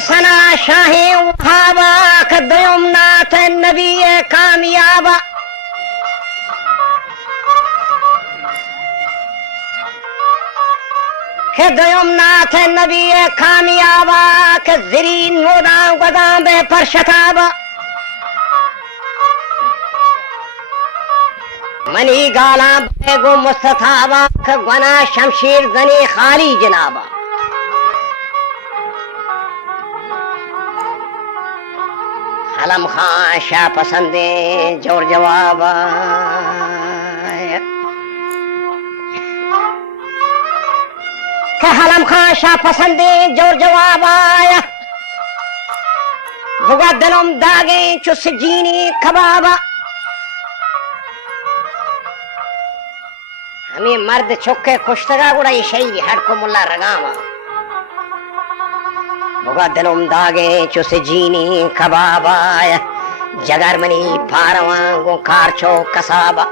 सना शाहे उहावा खदयम नाथ नबी कामयाबा खदयम नाथ नबी कामयाबा खजरी नोदा गदाम बे परशताबा money गाला बेगो मुस्तथाबा खगना शमशीर जनी खाली जनाबा हलम खां शाह पसंदे जोर जवाब हलम खां शाह पसंदे जोर जवाब आया बुगा दिलम दागे चुस जीनी खबाबा हमें मर्द चुके कुश्तगा गुड़ा ये शहीद हट को मुल्ला रगावा बुगा दिलम दागे चुस जीनी खबाबा जगर मनी फारवा गो कारचो कसाबा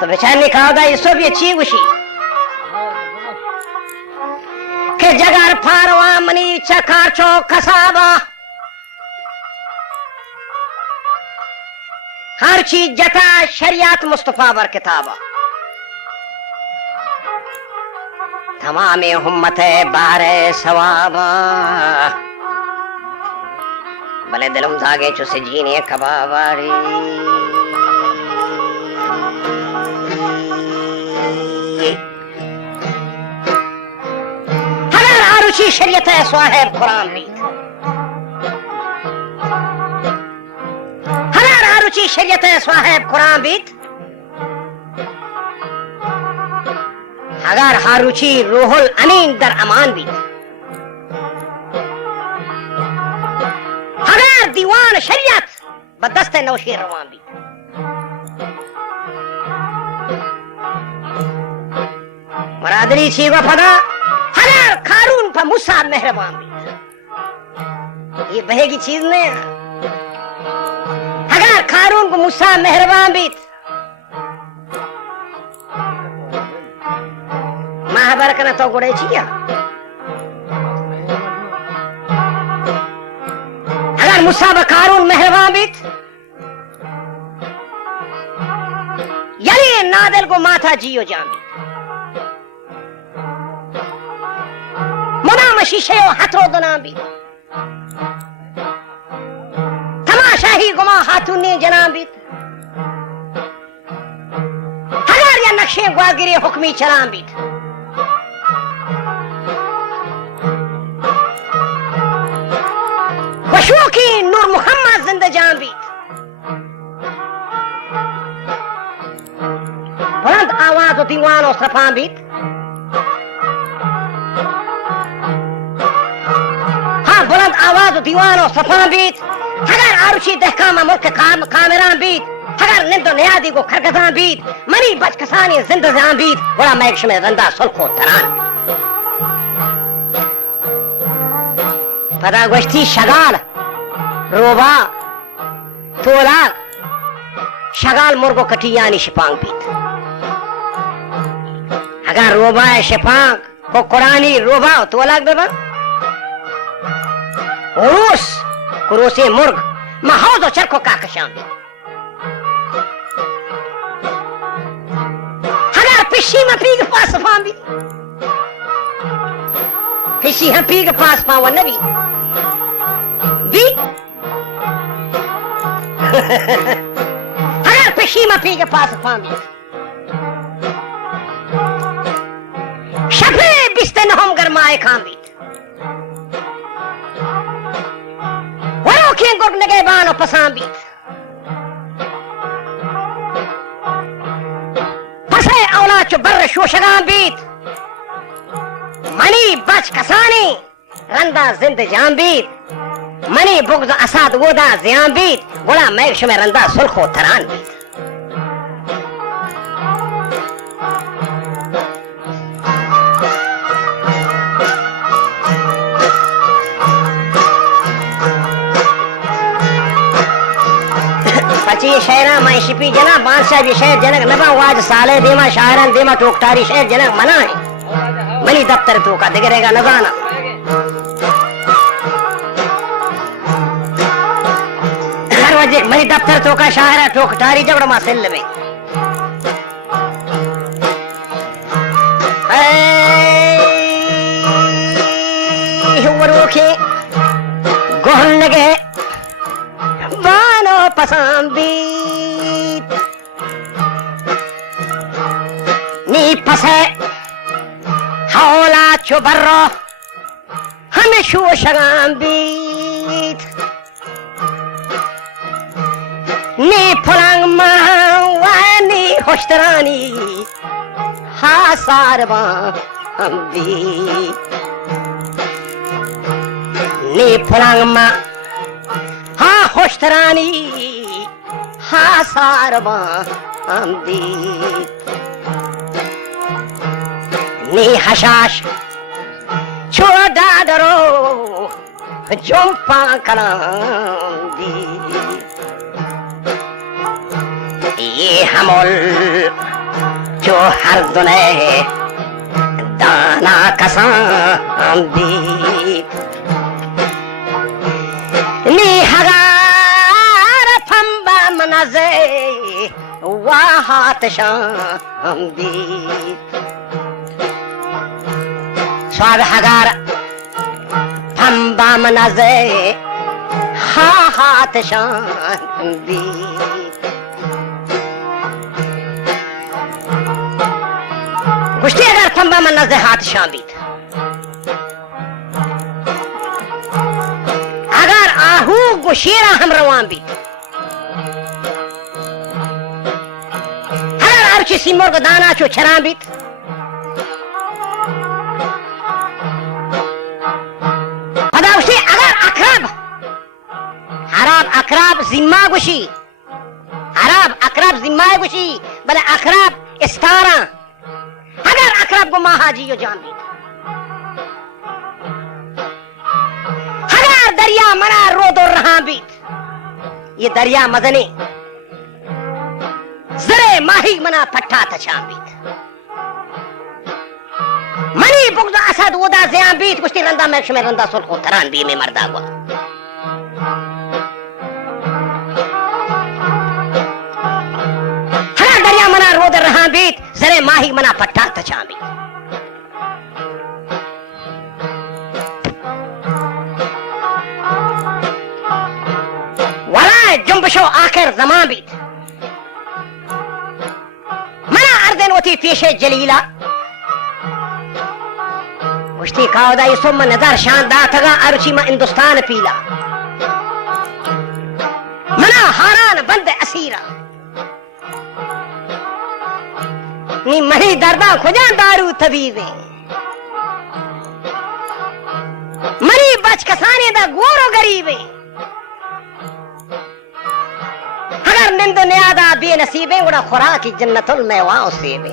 तो बेचारे ने कहा ये सब ये अच्छी खुशी के जगर फारवा मनी चकारचो कसाबा हर चीज जता शरियत मुस्तफा वर किताबा तमाम उम्मत बारे सवाबा भले दिलम धागे चुसे जीने कबावारी हर आरुचि शरीयत है स्वाहिब कुरान भी शरीयत है स्वाहिब कुरान बीत अगर हारुचि रूहुल अमीन दर अमान बीत अगर दीवान शरीयत बदस्ते नौशीर रवान बीत मरादरी चीगो फदा अगर खारून पर मूसा मेहरबान बीत ये बहेगी चीज नहीं खारून को मूसा मेहरबान बीत महाबर करना तो गुड़े छिया अगर मूसा व खारून मेहरबान बीत यानी नादल को माथा जियो जाम बीत मुना मशीशे हाथों दोना बीत शाही गुमा हाथुन ने जनाबित हजार या नक्शे ग्वागिरे हुक्मी चलाबित खुशबू की नूर मुहम्मद जिंदा जाबित बुलंद आवाज दीवान और सफाबित हाँ बुलंद आवाज दीवान और सफाबित अगर आरुचि दहकामा मुल्क कामरान बीत अगर निंदो नियादी को खरगजान बीत मनी बच कसानी जिंदा जान बीत बड़ा मैक्श में रंदा सुल्खो तरान पता गोश्ती शगाल रोबा तोला शगाल मुर्गो कटियानी शिपांग बीत अगर रोबा शिपांग को कुरानी रोबा तोला बेबा उरूस कुरोसे मुर्ग महाउद और चरखो का कशाम हजार पिशी में पी के पास फांबी पिशी हम पी के पास पावा नबी भी हजार पिशी में पी के पास फांबी शफे बिस्ते न हम गरमाए खांबी गुग नगे बानो पसांबी पसे औला चो बर शोशगां बीत मनी बच कसानी रंदा जिंद जाम बीत मनी बुग्ज असाद वोदा जियां बीत गुला मैश में रंदा सुल्खो तरान बीत चाहिए शहरा मैं शिपी जना बादशाह भी शहर जनक नबा वाज साले देमा शाहरन देमा टोकटारी शहर जनक मना है मनी दफ्तर तो का दिगरेगा नजाना दरवाजे मनी दफ्तर तो का शाहरा टोकटारी जबड़ मा सिल में वरोखे गोहन लगे बानो पसंदीद नी पसे हौला चुबर्रो हमें शो शगांबीद नी फुलांग मावानी होश्तरानी हा सारवा अंबीद नी फुलांग मा हा होश्तरानी हा सारवा अंबीद नी हशाश छोड़ा डरो जोंपा कलांदी ये हमल जो हर दुने दाना कसांदी नी हगार फंबा मनाजे वाहात शांदी स्वाद हगार फंबा मनाजे हा हाथ शांदी गुश्ती अगर फंबा मनाजे हाथ शांदी अगर आहू गुशेरा हम रवान भी अगर आरची सिमोर को दाना चो छरा भी अखराब जिम्मा गुशी अरब अखराब जिम्मा गुशी बले अखराब इस्तारा अगर अखराब को महाजी यो जान दी अगर दरिया मना रोदो रहा बीत ये दरिया मदनी जरे माही मना पट्टा तछा बीत मनी बुगदा असद उदा ज़िया बीत कुश्ती रंदा मैक्श में रंदा सुल को तरान बी में मर्दा हुआ मना रोद रहा बीत जरे माही मना पट्टा तछा बीत वला जुम्बशो आखिर जमा बीत मना अर्दन वती पेशे जलीला उश्ती कावदा ये सुम नजर शानदार थगा अरुचि में हिंदुस्तान पीला मना हारान बंद असीरा नी मही दर्दा खुजा दारू तबीबे मरी बच कसाने दा गोरो गरीबे अगर निंद न्यादा बेनसीबे उड़ा खुराकी जन्नतुल मेवा सेबे